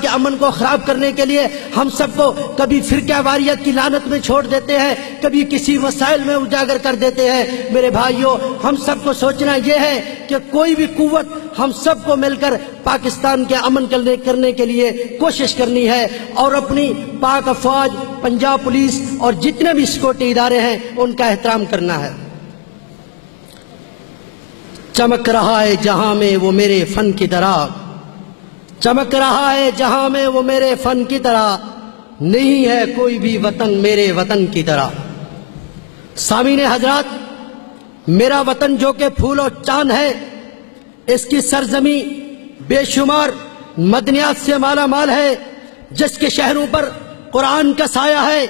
کے امن کو خراب کرنے کے لیے ہم سب کو کبھی فرقہ واریت کی لعنت میں چھوڑ دیتے ہیں، کبھی کسی مسائل میں اجاگر کر دیتے ہیں۔ میرے بھائیوں، ہم سب کو سوچنا یہ ہے کہ کوئی بھی قوت ہم سب کو مل کر پاکستان کے امن کرنے کے لیے کوشش کرنی ہے، اور اپنی پاک افواج، پنجاب پولیس اور جتنے بھی سیکورٹی ادارے ہیں ان کا احترام کرنا ہے۔ چمک رہا ہے جہاں میں وہ میرے فن کی طرح، چمک رہا ہے جہاں میں وہ میرے فن کی طرح، نہیں ہے کوئی بھی وطن میرے وطن کی طرح۔ سامعین حضرات، میرا وطن جو کہ پھول و چاند ہے، اس کی سرزمی بے شمار مدنیات سے مالا مال ہے، جس کے شہروں پر قرآن کا سایہ ہے،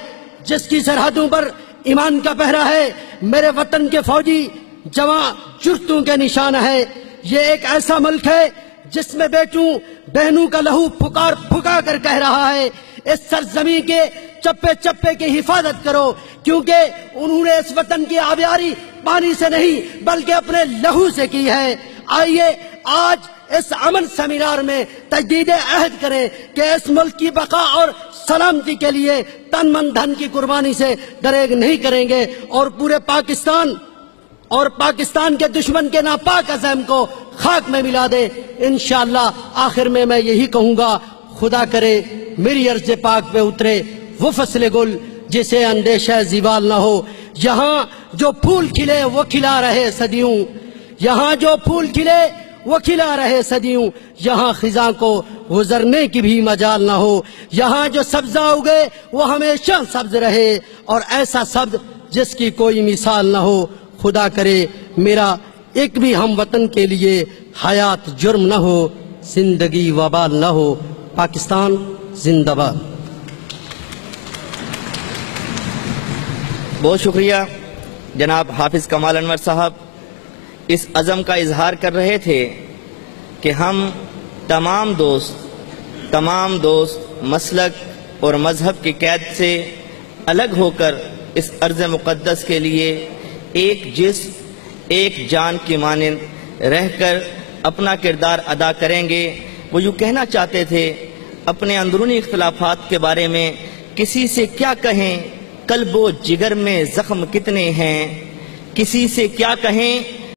جس کی سرحدوں پر ایمان کا پہرا ہے۔ میرے وطن کے فوجی جواں جرتوں کے نشان ہے۔ یہ ایک ایسا ملک ہے جس میں بیٹوں بہنوں کا لہو پھکار پھکا کر کہہ رہا ہے، اس سرزمین کے چپے چپے کی حفاظت کرو، کیونکہ انہوں نے اس وطن کی آبیاری پانی سے نہیں بلکہ اپنے لہو سے کی ہے۔ آئیے آج اس امن سیمینار میں تجدید عہد کریں کہ اس ملک کی بقا اور سلامتی کے لیے تن من دھن کی قربانی سے دریغ نہیں کریں گے، اور پورے پاکستان اور پاکستان کے دشمن کے ناپاک عزم کو خاک میں ملا دے انشاءاللہ۔ آخر میں یہی کہوں گا، خدا کرے میری عرض پاک پہ اترے وہ فصل گل جسے اندیشہ زوال نہ ہو۔ یہاں جو پھول کھلے وہ کھلا رہے صدیوں، یہاں جو پھول کھلے وہ کھلا رہے صدیوں، یہاں خزاں کو گزرنے کی بھی مجال نہ ہو۔ یہاں جو سبزہ اگے وہ ہمیشہ سبز رہے، اور ایسا سبز جس کی کوئی مثال نہ ہو۔ خدا کرے میرا ایک بھی ہم وطن کے لیے حیات جرم نہ ہو، زندگی وبال نہ ہو۔ پاکستان زندہ باد۔ بہت شکریہ جناب حافظ کمال انور صاحب، اس عزم کا اظہار کر رہے تھے کہ ہم تمام دوست مسلک اور مذہب کی قید سے الگ ہو کر اس ارض مقدس کے لیے ایک جسم ایک جان کی مانند رہ کر اپنا کردار ادا کریں گے۔ وہ یوں کہنا چاہتے تھے، اپنے اندرونی اختلافات کے بارے میں کسی سے کیا کہیں، قلب و جگر میں زخم کتنے ہیں، کسی سے کیا کہیں